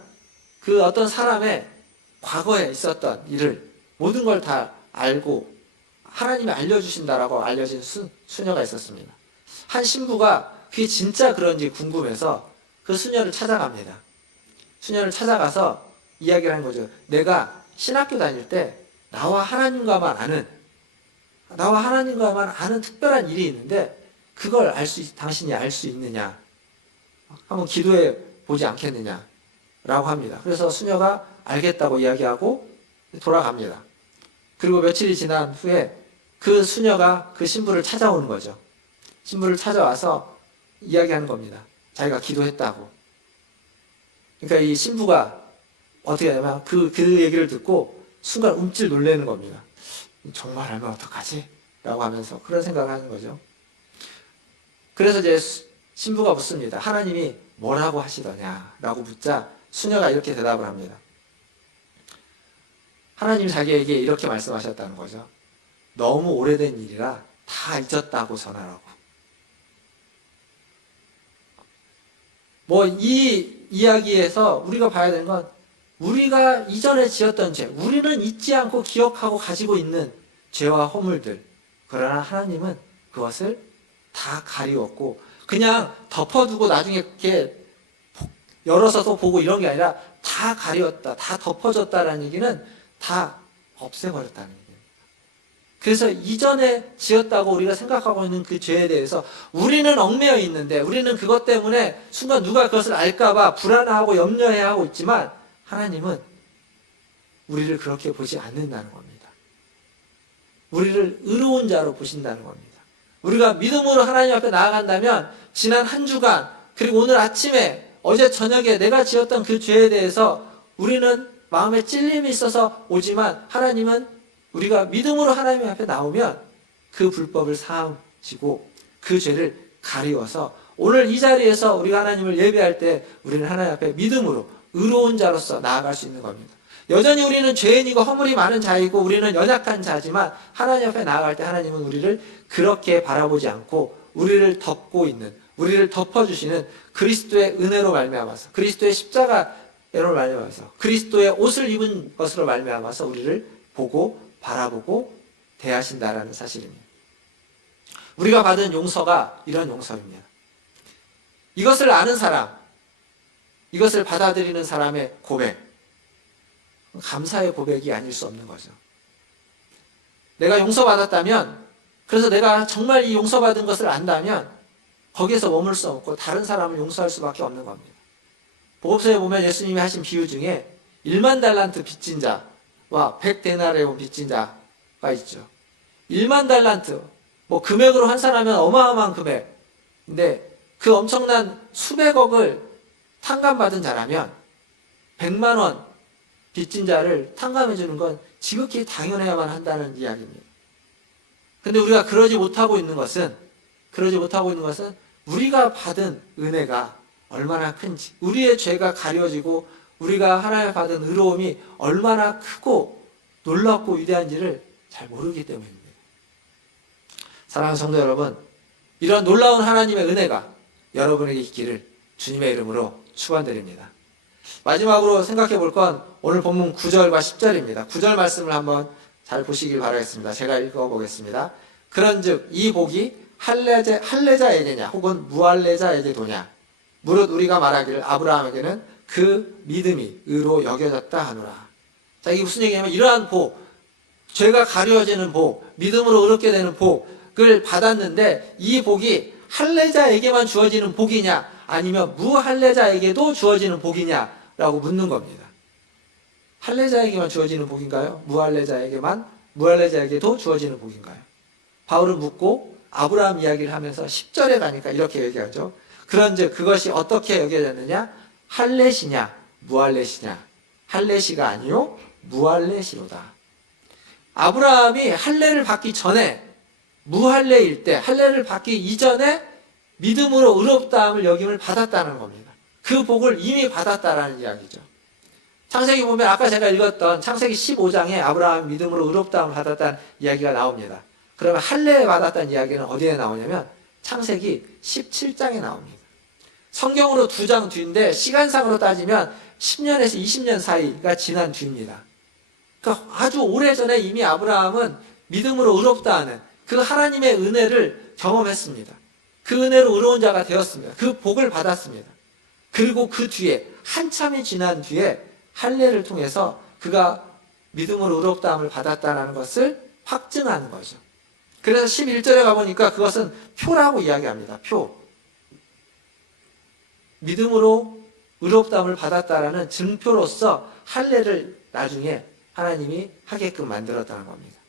그 어떤 사람의 과거에 있었던 일을 모든 걸 다 알고 하나님이 알려주신다라고 알려진 수녀가 있었습니다. 한 신부가 그게 진짜 그런지 궁금해서 그 수녀를 찾아갑니다. 수녀를 찾아가서 이야기를 하는 거죠. 내가 신학교 다닐 때 나와 하나님과만 아는 특별한 일이 있는데 그걸 당신이 알 수 있느냐? 한번 기도해 보지 않겠느냐? 라고 합니다. 그래서 수녀가 알겠다고 이야기하고 돌아갑니다. 그리고 며칠이 지난 후에 그 수녀가 그 신부를 찾아오는 거죠. 신부를 찾아와서 이야기하는 겁니다. 자기가 기도했다고. 그러니까 이 신부가 어떻게 하냐면 그 얘기를 듣고 순간 움찔 놀라는 겁니다. 정말 알면 어떡하지? 라고 하면서 그런 생각을 하는 거죠. 그래서 이제 신부가 묻습니다. 하나님이 뭐라고 하시더냐? 라고 묻자 수녀가 이렇게 대답을 합니다. 하나님이 자기에게 이렇게 말씀하셨다는 거죠. 너무 오래된 일이라 다 잊었다고 전하라고. 이 이야기에서 우리가 봐야 되는 건 우리가 이전에 지었던 죄, 우리는 잊지 않고 기억하고 가지고 있는 죄와 허물들. 그러나 하나님은 그것을 다 가리웠고 그냥 덮어두고 나중에 이렇게 열어서 또 보고 이런 게 아니라 다 가리웠다, 다 덮어줬다라는 얘기는 다 없애버렸다는 얘기예요. 그래서 이전에 지었다고 우리가 생각하고 있는 그 죄에 대해서 우리는 얽매여 있는데 우리는 그것 때문에 순간 누가 그것을 알까봐 불안하고 염려해하고 있지만 하나님은 우리를 그렇게 보지 않는다는 겁니다. 우리를 의로운 자로 보신다는 겁니다. 우리가 믿음으로 하나님 앞에 나아간다면 지난 한 주간 그리고 오늘 아침에 어제 저녁에 내가 지었던 그 죄에 대해서 우리는 마음에 찔림이 있어서 오지만 하나님은 우리가 믿음으로 하나님 앞에 나오면 그 불법을 사함지고 그 죄를 가리워서 오늘 이 자리에서 우리가 하나님을 예배할 때 우리는 하나님 앞에 믿음으로 의로운 자로서 나아갈 수 있는 겁니다. 여전히 우리는 죄인이고 허물이 많은 자이고 우리는 연약한 자지만 하나님 앞에 나아갈 때 하나님은 우리를 그렇게 바라보지 않고 우리를 덮고 있는, 우리를 덮어주시는 그리스도의 은혜로 말미암아서, 그리스도의 십자가로 말미암아서, 그리스도의 옷을 입은 것으로 말미암아서 우리를 보고 바라보고 대하신다라는 사실입니다. 우리가 받은 용서가 이런 용서입니다. 이것을 아는 사람, 이것을 받아들이는 사람의 고백, 감사의 고백이 아닐 수 없는 거죠. 내가 용서받았다면, 그래서 내가 정말 이 용서받은 것을 안다면 거기에서 머물 수 없고 다른 사람을 용서할 수밖에 없는 겁니다. 복음서에 보면 예수님이 하신 비유 중에 1만 달란트 빚진 자와 100데나리온 빚진 자가 있죠. 1만 달란트, 뭐 금액으로 환산하면 어마어마한 금액인데 그 엄청난 수백억을 탕감받은 자라면 100만 원 빚진 자를 탕감해 주는 건 지극히 당연해야만 한다는 이야기입니다. 근데 우리가 그러지 못하고 있는 것은 우리가 받은 은혜가 얼마나 큰지, 우리의 죄가 가려지고 우리가 하나님의 받은 의로움이 얼마나 크고 놀랍고 위대한지를 잘 모르기 때문입니다. 사랑하는 성도 여러분, 이런 놀라운 하나님의 은혜가 여러분에게 있기를 주님의 이름으로 축원드립니다. 마지막으로 생각해 볼 건 오늘 본문 9절과 10절입니다. 9절 말씀을 한번 잘 보시길 바라겠습니다. 제가 읽어보겠습니다. 그런즉 이 복이 할례자에게냐 혹은 무할례자에게 도냐 무릇 우리가 말하기를 아브라함에게는 그 믿음이 의로 여겨졌다 하노라. 자, 이게 무슨 얘기냐면 이러한 복, 죄가 가려지는 복, 믿음으로 의롭게 되는 복을 받았는데 이 복이 할례자에게만 주어지는 복이냐 아니면 무할례자에게도 주어지는 복이냐라고 묻는 겁니다. 할례자에게만 주어지는 복인가요? 무할례자에게도 주어지는 복인가요? 바울은 묻고 아브라함 이야기를 하면서 10절에 가니까 이렇게 얘기하죠. 그런즉 그것이 어떻게 여겨졌느냐? 할례시냐 무할례시냐? 할례시가 아니요 무할례시로다. 아브라함이 할례를 받기 전에 무할례일 때, 할례를 받기 이전에 믿음으로 의롭다함을 여김을 받았다는 겁니다. 그 복을 이미 받았다라는 이야기죠. 창세기 보면 아까 제가 읽었던 창세기 15장에 아브라함 믿음으로 의롭다함을 받았다는 이야기가 나옵니다. 그러면 할례 받았다는 이야기는 어디에 나오냐면 창세기 17장에 나옵니다. 성경으로 2장 뒤인데 시간상으로 따지면 10년에서 20년 사이가 지난 뒤입니다. 그러니까 아주 오래전에 이미 아브라함은 믿음으로 의롭다 하는 그 하나님의 은혜를 경험했습니다. 그 은혜로 의로운 자가 되었습니다. 그 복을 받았습니다. 그리고 그 뒤에 한참이 지난 뒤에 할례를 통해서 그가 믿음으로 의롭다함을 받았다는 것을 확증하는 거죠. 그래서 11절에 가보니까 그것은 표라고 이야기합니다. 표. 믿음으로 의롭다함을 받았다라는 증표로서 할례를 나중에 하나님이 하게끔 만들었다는 겁니다.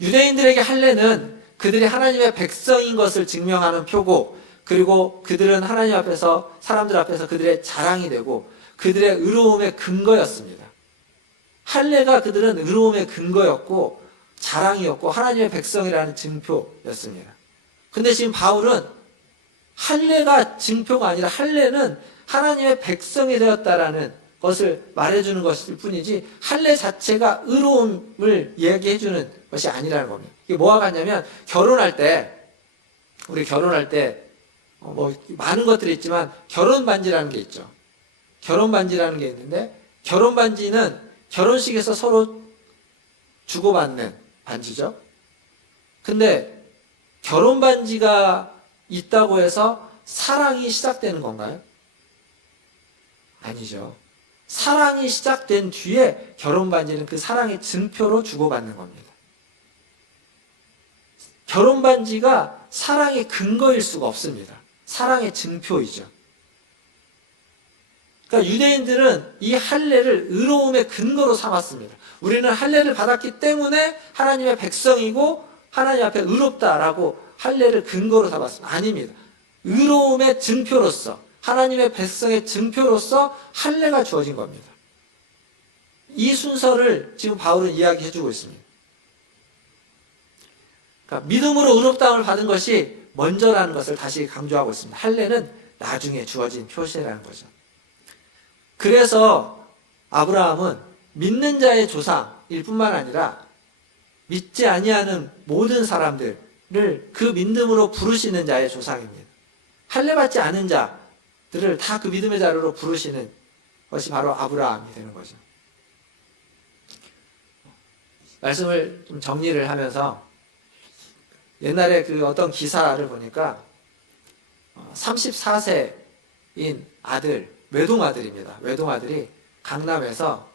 유대인들에게 할례는 그들이 하나님의 백성인 것을 증명하는 표고, 그리고 그들은 하나님 앞에서, 사람들 앞에서 그들의 자랑이 되고 그들의 의로움의 근거였습니다. 할례가 그들은 의로움의 근거였고 자랑이었고 하나님의 백성이라는 증표였습니다. 근데 지금 바울은 할례가 증표가 아니라 할례는 하나님의 백성이 되었다라는 것을 말해주는 것일 뿐이지 할례 자체가 의로움을 얘기해주는 것이 아니라는 겁니다. 이게 뭐와 같냐면 우리 결혼할 때 뭐 많은 것들이 있지만 결혼 반지라는 게 있죠. 결혼 반지라는 게 있는데 결혼 반지는 결혼식에서 서로 주고받는 반지죠. 근데 결혼 반지가 있다고 해서 사랑이 시작되는 건가요? 아니죠. 사랑이 시작된 뒤에 결혼 반지는 그 사랑의 증표로 주고받는 겁니다. 결혼 반지가 사랑의 근거일 수가 없습니다. 사랑의 증표이죠. 그러니까 유대인들은 이 할례를 의로움의 근거로 삼았습니다. 우리는 할례를 받았기 때문에 하나님의 백성이고 하나님 앞에 의롭다라고 할례를 근거로 삼았습니다. 아닙니다. 의로움의 증표로서, 하나님의 백성의 증표로서 할례가 주어진 겁니다. 이 순서를 지금 바울은 이야기해주고 있습니다. 그러니까 믿음으로 의롭다함을 받은 것이 먼저라는 것을 다시 강조하고 있습니다. 할례는 나중에 주어진 표시라는 거죠. 그래서 아브라함은 믿는 자의 조상일 뿐만 아니라 믿지 아니하는 모든 사람들을 그 믿음으로 부르시는 자의 조상입니다. 할례 받지 않은 자들을 다 그 믿음의 자료로 부르시는 것이 바로 아브라함이 되는 거죠. 말씀을 좀 정리를 하면서 옛날에 그 어떤 기사를 보니까 34세인 아들, 외동아들입니다. 외동아들이 강남에서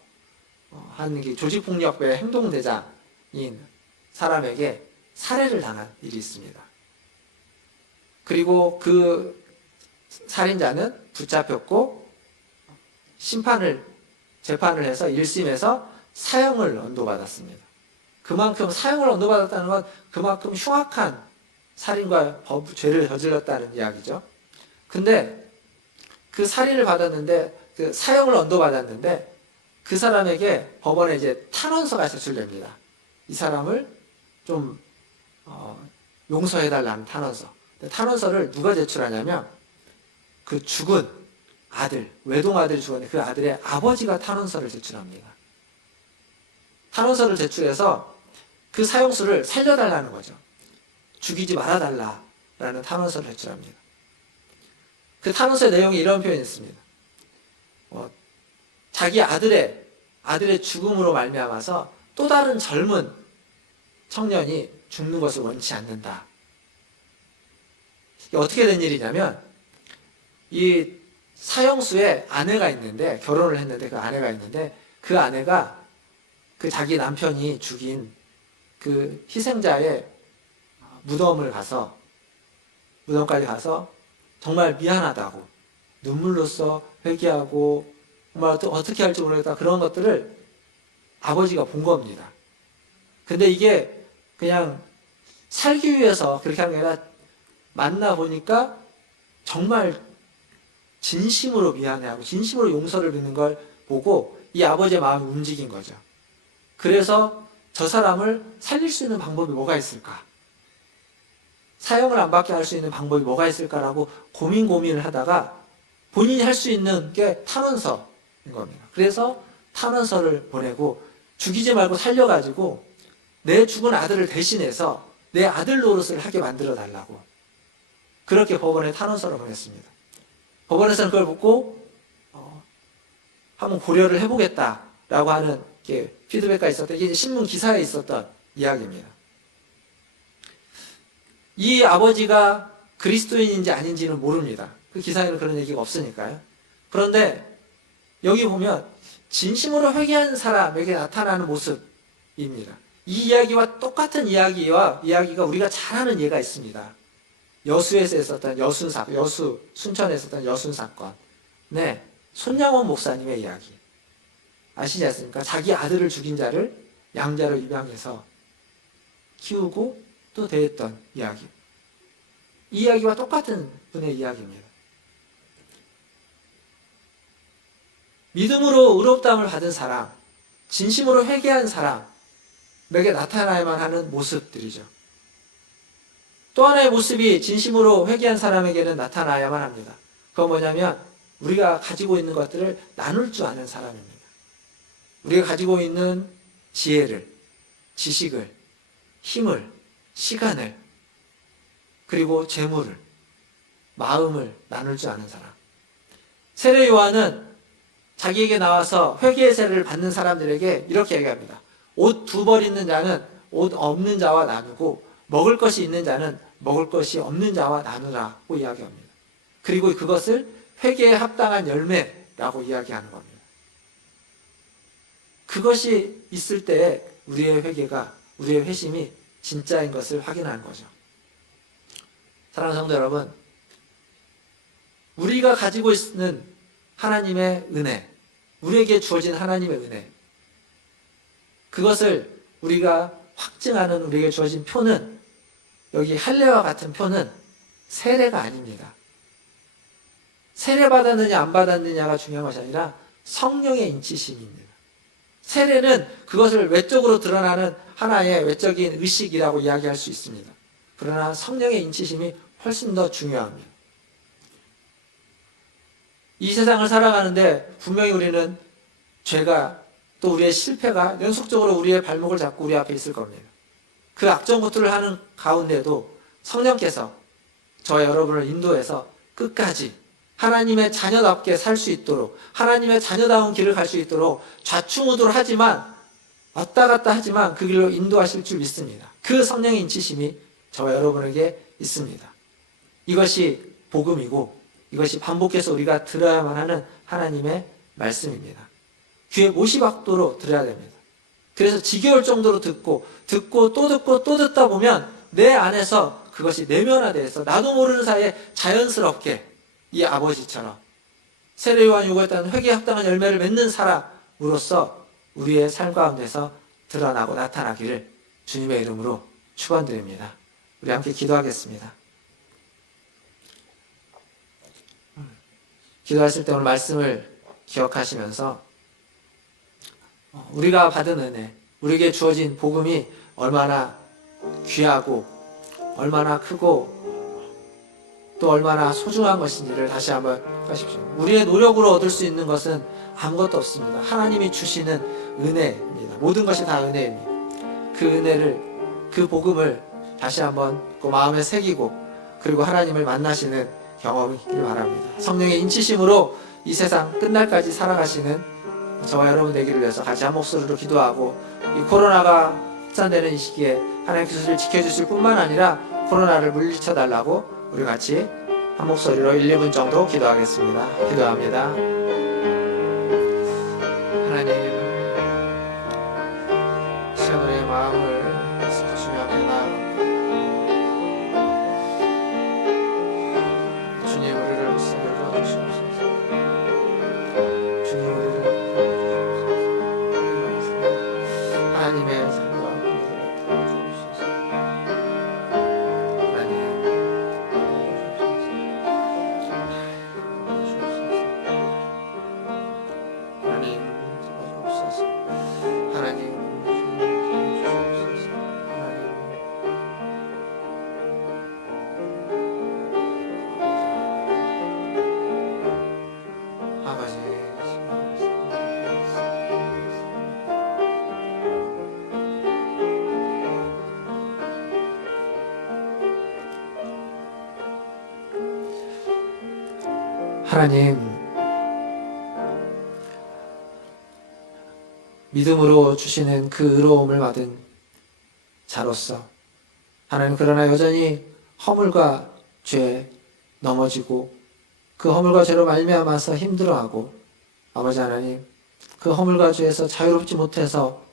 한 조직폭력배 행동대장인 사람에게 살해를 당한 일이 있습니다. 그리고 그 살인자는 붙잡혔고 재판을 해서 1심에서 사형을 언도받았습니다. 그만큼 사형을 언도받았다는 건 그만큼 흉악한 살인과 죄를 저질렀다는 이야기죠. 근데 그 살인을 받았는데, 그 사형을 언도받았는데, 그 사람에게 법원에 이제 탄원서가 제출됩니다. 이 사람을 좀, 용서해달라는 탄원서. 탄원서를 누가 제출하냐면, 그 죽은 아들, 외동아들이 죽었는데 그 아들의 아버지가 탄원서를 제출합니다. 탄원서를 제출해서 그 사형수를 살려달라는 거죠. 죽이지 말아달라라는 탄원서를 제출합니다. 그 탄원서의 내용이 이런 표현이 있습니다. 자기 아들의 죽음으로 말미암아서 또 다른 젊은 청년이 죽는 것을 원치 않는다. 이게 어떻게 된 일이냐면, 이 사형수의 아내가 있는데, 결혼을 했는데 그 아내가 있는데, 그 아내가 그 자기 남편이 죽인 그 희생자의 무덤까지 가서 정말 미안하다고, 눈물로써 회개하고, 정말 어떻게 할지 모르겠다, 그런 것들을 아버지가 본 겁니다. 근데 이게 그냥 살기 위해서 그렇게 한 게 아니라 만나보니까 정말 진심으로 미안해하고 진심으로 용서를 빚는 걸 보고 이 아버지의 마음이 움직인 거죠. 그래서 저 사람을 살릴 수 있는 방법이 뭐가 있을까? 사형을 안 받게 할 수 있는 방법이 뭐가 있을까라고 고민을 하다가 본인이 할 수 있는 게 탄원서인 겁니다. 그래서 탄원서를 보내고 죽이지 말고 살려가지고 내 죽은 아들을 대신해서 내 아들 노릇을 하게 만들어 달라고, 그렇게 법원에 탄원서를 보냈습니다. 법원에서는 그걸 보고 한번 고려를 해보겠다라고 하는 피드백가 있었던, 이게 신문 기사에 있었던 이야기입니다. 이 아버지가 그리스도인인지 아닌지는 모릅니다. 그 기사에는 그런 얘기가 없으니까요. 그런데 여기 보면 진심으로 회개한 사람에게 나타나는 모습입니다. 이 이야기와 똑같은 이야기가 우리가 잘 아는 예가 있습니다. 여수에서 있었던 순천에 있었던 여순 사건. 네, 손양원 목사님의 이야기. 아시지 않습니까? 자기 아들을 죽인 자를 양자로 입양해서 키우고 또 대했던 이야기. 이 이야기와 똑같은 분의 이야기입니다. 믿음으로 의롭다함을 받은 사람, 진심으로 회개한 사람에게 나타나야만 하는 모습들이죠. 또 하나의 모습이 진심으로 회개한 사람에게는 나타나야만 합니다. 그건 뭐냐면 우리가 가지고 있는 것들을 나눌 줄 아는 사람입니다. 우리가 가지고 있는 지혜를, 지식을, 힘을, 시간을, 그리고 재물을, 마음을 나눌 줄 아는 사람. 세례 요한은 자기에게 나와서 회개의 세례를 받는 사람들에게 이렇게 얘기합니다. 옷 2벌 있는 자는 옷 없는 자와 나누고 먹을 것이 있는 자는 먹을 것이 없는 자와 나누라고 이야기합니다. 그리고 그것을 회개에 합당한 열매라고 이야기하는 겁니다. 그것이 있을 때에 우리의 회개가, 우리의 회심이 진짜인 것을 확인하는 거죠. 사랑하는 성도 여러분, 우리가 가지고 있는 하나님의 은혜, 우리에게 주어진 하나님의 은혜, 그것을 우리가 확증하는 우리에게 주어진 표는, 여기 할례와 같은 표는 세례가 아닙니다. 세례 받았느냐 안 받았느냐가 중요한 것이 아니라 성령의 인치심입니다. 세례는 그것을 외적으로 드러나는 하나의 외적인 의식이라고 이야기할 수 있습니다. 그러나 성령의 인치심이 훨씬 더 중요합니다. 이 세상을 살아가는데 분명히 우리는 죄가, 또 우리의 실패가 연속적으로 우리의 발목을 잡고 우리 앞에 있을 겁니다. 그 악정고투를 하는 가운데도 성령께서 저와 여러분을 인도해서 끝까지 하나님의 자녀답게 살 수 있도록, 하나님의 자녀다운 길을 갈 수 있도록 좌충우돌 하지만, 왔다 갔다 하지만 그 길로 인도하실 줄 믿습니다. 그 성령의 인치심이 저와 여러분에게 있습니다. 이것이 복음이고, 이것이 반복해서 우리가 들어야만 하는 하나님의 말씀입니다. 귀에 못이 박도록 들어야 됩니다. 그래서 지겨울 정도로 듣고 또 듣다 보면 내 안에서 그것이 내면화돼서 나도 모르는 사이에 자연스럽게 이 아버지처럼 세례요한이 요구했다는 회개에 합당한 열매를 맺는 사람으로서 우리의 삶 가운데서 드러나고 나타나기를 주님의 이름으로 축원드립니다. 우리 함께 기도하겠습니다. 기도하실 때 오늘 말씀을 기억하시면서 우리가 받은 은혜, 우리에게 주어진 복음이 얼마나 귀하고 얼마나 크고 또 얼마나 소중한 것인지를 다시 한번 하십시오. 우리의 노력으로 얻을 수 있는 것은 아무것도 없습니다. 하나님이 주시는 은혜입니다. 모든 것이 다 은혜입니다. 그 은혜를, 그 복음을 다시 한번 그 마음에 새기고, 그리고 하나님을 만나시는 경험이길 바랍니다. 성령의 인치심으로 이 세상 끝날까지 살아가시는 저와 여러분 되기를 위해서 같이 한 목소리로 기도하고, 이 코로나가 확산되는 이 시기에 하나님께서 지켜주실 뿐만 아니라 코로나를 물리쳐 달라고 우리 같이 한 목소리로 1, 2분 정도 기도하겠습니다. 기도합니다. 하나님, 시간 우리의 마음을 주님 앞에 나아갑니다. 주님, 우리를 붙들어 주시옵소서. 주님, 우리를 붙들어 주시옵소서. 하나님의 삶과 우리를 붙들어 주옵소서. 하나님, 믿음으로 주시는 그 의로움을 받은 자로서 하나님, 그러나 여전히 허물과 죄에 넘어지고 그 허물과 죄로 말미암아서 힘들어하고, 아버지 하나님, 그 허물과 죄에서 자유롭지 못해서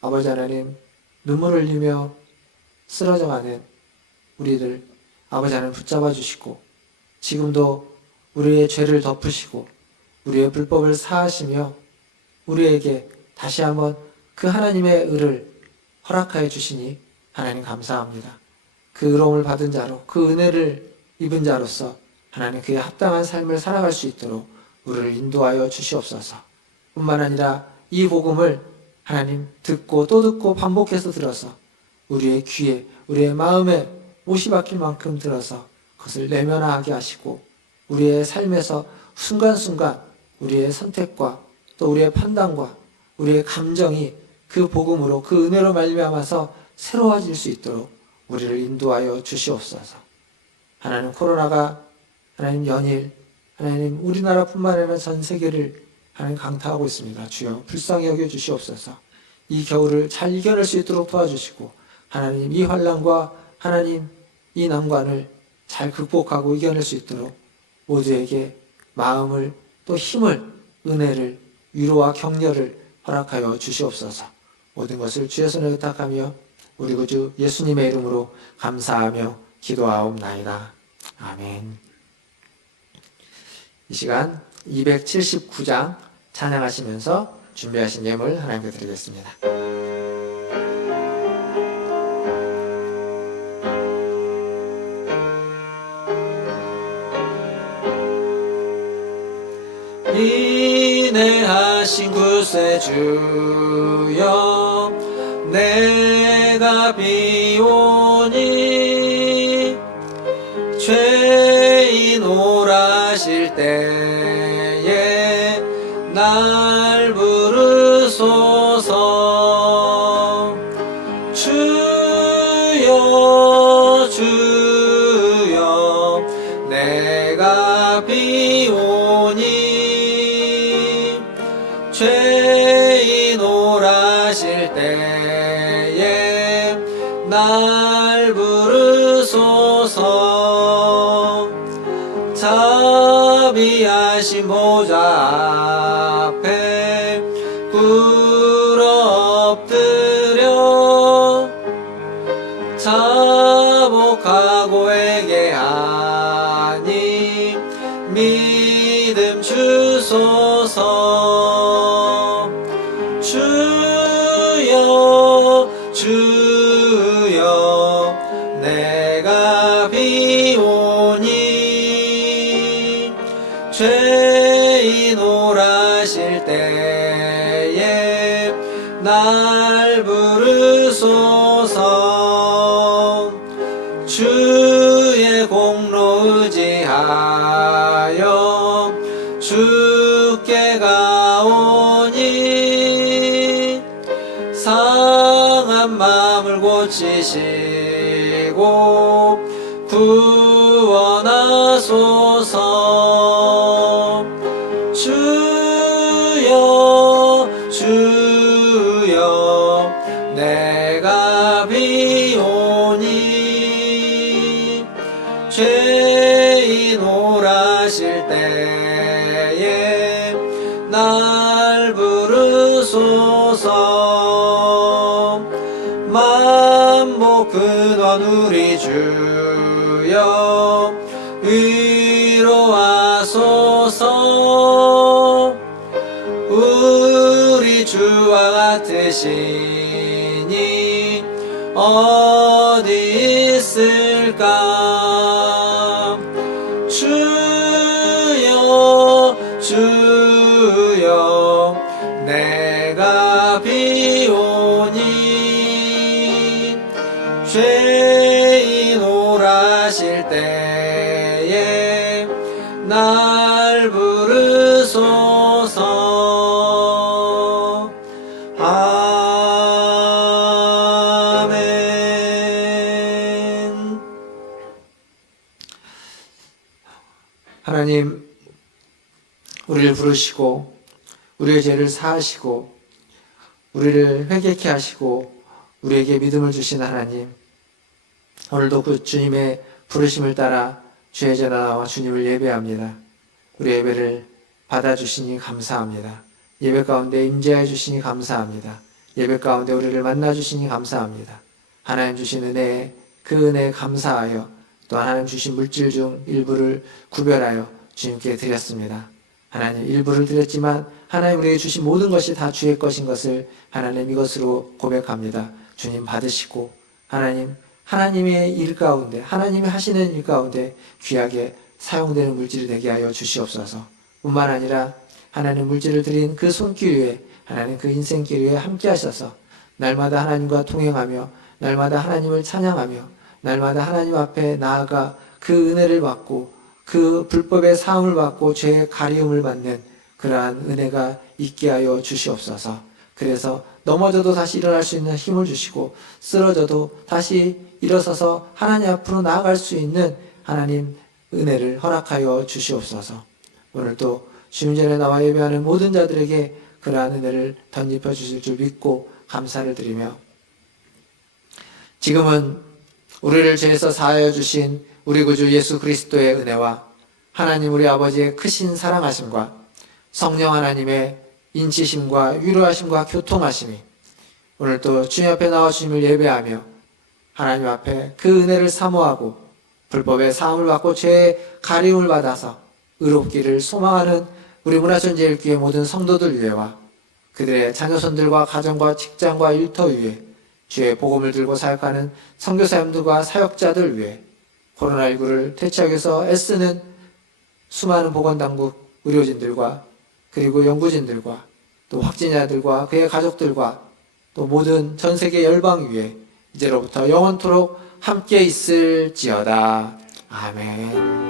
아버지 하나님 눈물을 흘리며 쓰러져가는 우리를 아버지 하나님 붙잡아 주시고, 지금도 우리의 죄를 덮으시고 우리의 불법을 사하시며 우리에게 다시 한번 그 하나님의 의를 허락하여 주시니 하나님 감사합니다. 그 의로움을 받은 자로, 그 은혜를 입은 자로서 하나님 그에 합당한 삶을 살아갈 수 있도록 우리를 인도하여 주시옵소서. 뿐만 아니라 이 복음을 하나님 듣고 또 듣고 반복해서 들어서 우리의 귀에, 우리의 마음에 못이 박힐 만큼 들어서 그것을 내면화하게 하시고 우리의 삶에서 순간순간 우리의 선택과 또 우리의 판단과 우리의 감정이 그 복음으로, 그 은혜로 말미암아서 새로워질 수 있도록 우리를 인도하여 주시옵소서. 하나님, 코로나가 하나님 연일, 하나님 우리나라뿐만 아니라 전 세계를 하나님 강타하고 있습니다. 주여 불쌍히 여겨 주시옵소서. 이 겨울을 잘 이겨낼 수 있도록 도와주시고, 하나님 이 환난과 하나님 이 난관을 잘 극복하고 이겨낼 수 있도록 모두에게 마음을 또 힘을, 은혜를, 위로와 격려를 허락하여 주시옵소서. 모든 것을 주의 손에 의탁하며 우리 구주 예수님의 이름으로 감사하며 기도하옵나이다. 아멘. 이 시간 279장 찬양하시면서 준비하신 예물 하나님께 드리겠습니다. 인내하신 구세주여, 내가 비오니 죄인 오라실 때에 날 부르소서. 주여 주여, 내가 비오니 죄인 오라실 때에 날 부르소서. 자비하신 보좌 앞에 꿇어 엎드려 자복하고 회개하니 믿음 주소서. 주여 주여, 내가 비오니 죄인 오라실 때에 날 부르소서. 주의 공로 의지하여 주께 가오니 상한 마음을 고치시고 구원하소서. 주여 주여, 내가 비오니 죄인 오라실 때에 날 부르소서. 만복 근원 우리 주여, 위로하소서. 우리 주와 같으시니 어디 있을까. 주여 주여, 내가 비오니 죄인 오라실 때에 날 부르소서. 아멘. 하나님, 우리를 부르시고 우리의 죄를 사하시고 우리를 회개케 하시고 우리에게 믿음을 주신 하나님, 오늘도 그 주님의 부르심을 따라 주의 전에 나와 주님을 예배합니다. 우리 예배를 받아주시니 감사합니다. 예배 가운데 임재해 주시니 감사합니다. 예배 가운데 우리를 만나주시니 감사합니다. 하나님 주신 은혜에 그 은혜에 감사하여 또 하나님 주신 물질 중 일부를 구별하여 주님께 드렸습니다. 하나님, 일부를 드렸지만 하나님 우리에게 주신 모든 것이 다 주의 것인 것을 하나님 이것으로 고백합니다. 주님 받으시고 하나님, 하나님의 일 가운데, 하나님이 하시는 일 가운데 귀하게 사용되는 물질이 되게 하여 주시옵소서. 뿐만 아니라 하나님 물질을 드린 그 손길 위에, 하나님 그 인생길 위에 함께 하셔서 날마다 하나님과 동행하며 날마다 하나님을 찬양하며 날마다 하나님 앞에 나아가 그 은혜를 받고 그 불법의 사함을 받고 죄의 가리움을 받는 그러한 은혜가 있게 하여 주시옵소서. 그래서 넘어져도 다시 일어날 수 있는 힘을 주시고 쓰러져도 다시 일어서서 하나님 앞으로 나아갈 수 있는 하나님 은혜를 허락하여 주시옵소서. 오늘도 주님 전에 나와 예배하는 모든 자들에게 그러한 은혜를 덧입혀 주실 줄 믿고 감사를 드리며 지금은 우리를 죄에서 사하여 주신 우리 구주 예수 그리스도의 은혜와 하나님 우리 아버지의 크신 사랑하심과 성령 하나님의 인치심과 위로하심과 교통하심이 오늘도 주님 앞에 나와 주님을 예배하며 하나님 앞에 그 은혜를 사모하고 불법의 사함을 받고 죄의 가림을 받아서 의롭기를 소망하는 우리 문화전제일교회 모든 성도들 위해와 그들의 자녀손들과 가정과 직장과 일터 위에 주의 복음을 들고 사역하는 선교사님들과 사역자들 위해 코로나19를 퇴치하기 위해서 애쓰는 수많은 보건당국 의료진들과 그리고 연구진들과 또 확진자들과 그의 가족들과 또 모든 전 세계 열방 위에 이제로부터 영원토록 함께 있을지어다. 아멘.